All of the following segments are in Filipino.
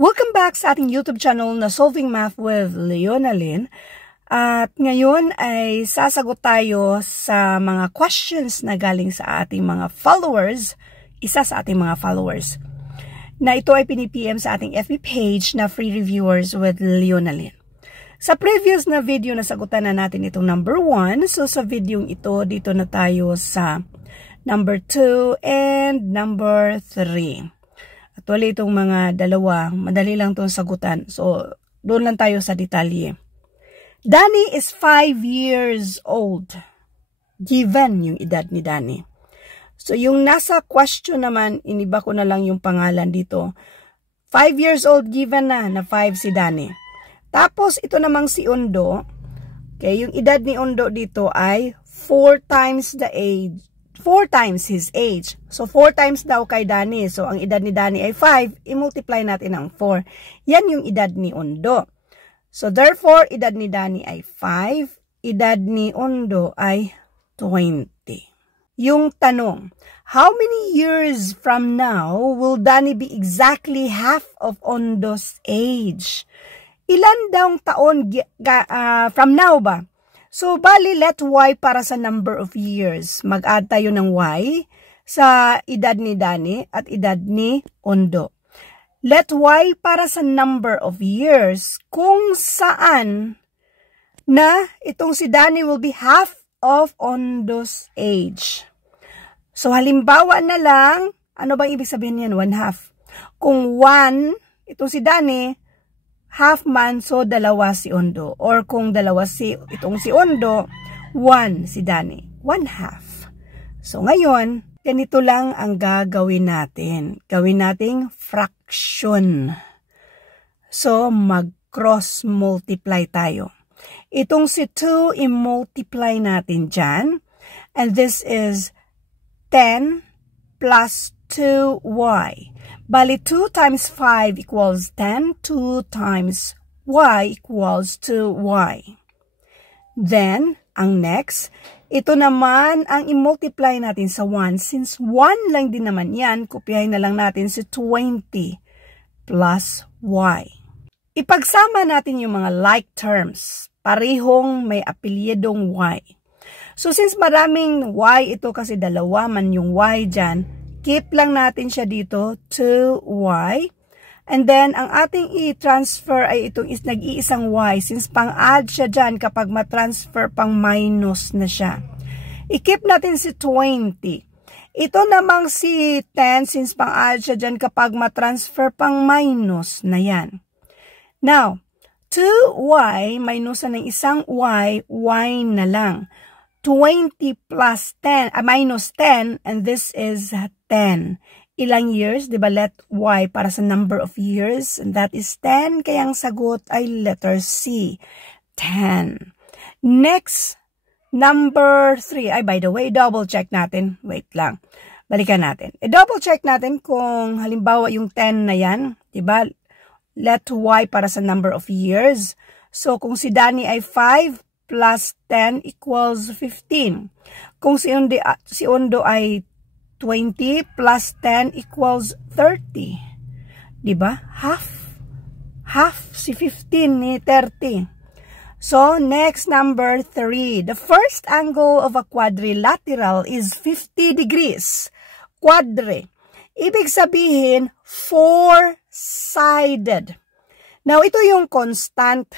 Welcome back sa ating YouTube channel na Solving Math with Leonalyn. At ngayon ay sasagot tayo sa mga questions na galing sa ating mga followers, isa sa ating mga followers, na ito ay pinipm sa ating FB page na Free Reviewers with Leonalyn. Sa previous na video, nasagutan na natin itong number 1. So sa video ito, dito na tayo sa number 2 and number 3. Actually, itong mga dalawa, madali lang itong sagutan. So, doon lang tayo sa detalye. Danny is 5 years old. Given yung edad ni Danny. So, yung nasa question naman, iniba ko na lang yung pangalan dito. 5 years old, given na 5 si Danny. Tapos, ito namang si Undo. Okay, yung edad ni Undo dito ay 4 times the age. 4 times his age. So, 4 times daw kay Danny. So, ang edad ni Danny ay 5. I-multiply natin ang 4. Yan yung edad ni Undo. So, therefore, edad ni Danny ay 5. Edad ni Undo ay 20. Yung tanong, how many years from now will Danny be exactly half of Undo's age? Ilan daw taon from now ba? So, bali, let y para sa number of years. Mag-add tayo ng y sa edad ni Danny at edad ni Undo. Let y para sa number of years kung saan na itong si Danny will be half of Undo's age. So, halimbawa na lang, ano bang ibig sabihin yan? 1/2. Kung 1, itong si Danny, half man, so dalawa si Undo. Or kung dalawa itong si Undo, 1 si Danny. 1/2. So ngayon, ganito lang ang gagawin natin. Gawin nating fraction. So mag-cross multiply tayo. Itong si 2, i-multiply natin dyan. And this is 10 plus 2y. Bali, 2 times 5 equals 10. 2 times y equals 2y. Then, ang next, ito naman ang i-multiply natin sa 1. Since 1 lang din naman yan, kopyahin na lang natin si 20 plus y. Ipagsama natin yung mga like terms. Parehong may apelyidong y. So, since maraming y ito kasi dalawa man yung y dyan, keep lang natin siya dito, 2y. And then, ang ating i-transfer ay itong nag-iisang y. Since pang-add siya dyan kapag matransfer pang minus na siya. I-keep natin si 20. Ito namang si 10, since pang-add siya dyan kapag matransfer pang minus na yan. Now, 2y minusan ng isang y na lang. 20 plus 10, minus 10, and this is 10. Ilang years, di ba? Let y para sa number of years, and that is 10. Kaya ang sagot ay letter C, 10. Next, number 3. Ay, by the way, double check natin. Wait lang. Balikan natin. Double check natin kung halimbawa yung 10 na yan, di ba? Let y para sa number of years. So, kung si Danny ay 5, plus 10 equals 15. Kung si Undo ay 20 plus 10 equals 30. Diba? Half. Half si 15 ni 30. So, next, number 3. The first angle of a quadrilateral is 50 degrees. Quadre. Ibig sabihin, 4-sided. Now, ito yung constant.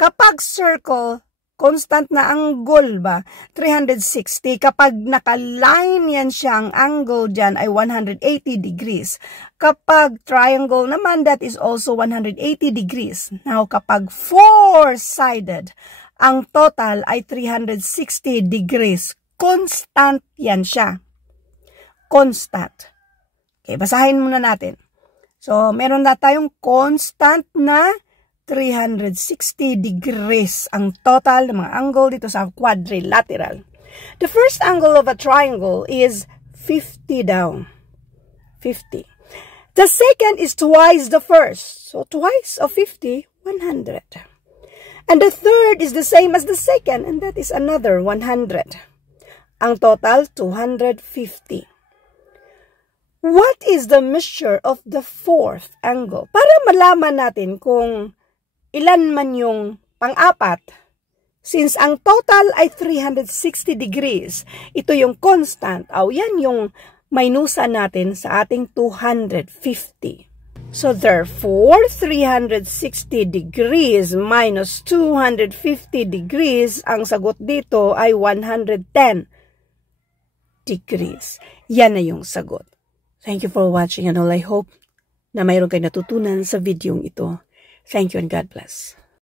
Kapag circle, constant na angle ba? 360. Kapag naka-line yan siya, ang angle dyan ay 180 degrees. Kapag triangle naman, that is also 180 degrees. Now, kapag 4-sided, ang total ay 360 degrees. Constant yan siya. Constant. Okay, basahin muna natin. So, meron na tayong constant na 360 degrees ang total ng mga angle dito sa quadrilateral. The first angle of a triangle is 50 down. 50. The second is twice the first. So, twice of 50, 100. And the third is the same as the second, and that is another 100. Ang total, 250. What is the measure of the fourth angle? Para malaman natin kung ilan man yung pang-apat, since ang total ay 360 degrees, ito yung constant, yan yung minusa natin sa ating 250. So therefore, 360 degrees minus 250 degrees, ang sagot dito ay 110 degrees. Yan na yung sagot. Thank you for watching and all. I hope na mayroon kayo natutunan sa videong ito. Thank you and God bless.